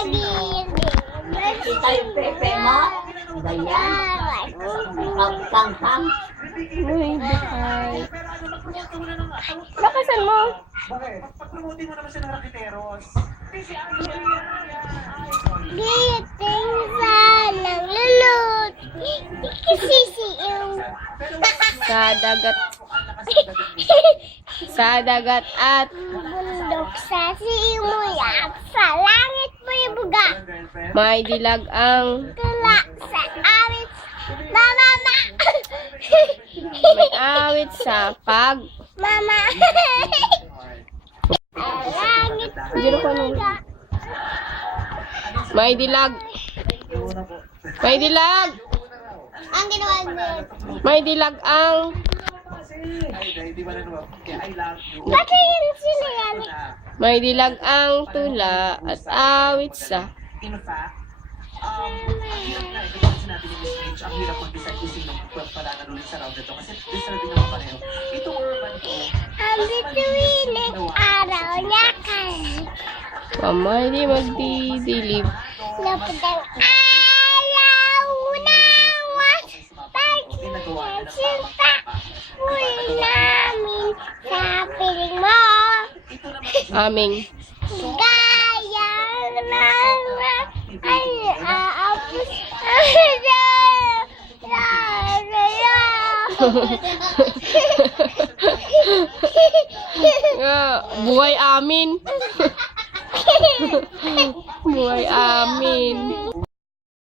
Kita yung pepe mo. Ganyan. Kang-kang. Uy, buhay. Lakasan mo. Bakit? Pag-promote mo naman siya ng Raketeros. Giting sa ng lulut. Ikisisiyaw. Sa dagat. Sa dagat at Bundok sa simulap. Sa langit mo'y buga. may dilag ang Tula sa awit. Mama, ma. may awit sa pag. Mama. Langit Hindi mo'y ko alam. buga. May dilag. May dilag. Ang ginawa mo. May dilag ang Di ba na naman? I love you. Ba't yun sila yan? may dilag ang tula at awit sa In fact, ang hirap na ito kasi sinabi ni Miss Rich, ang hirap mag-decide kung sino palanan ulit sa round na to kasi deserving naman pareho. Itong urban to, Ang bituin ng araw niya kasi. mama hindi magdidilip. Napagdang araw ng pagsinta. Uy namin sa piling mo. Aming Gaya ng ay aapos. buhay amin. Buhay amin.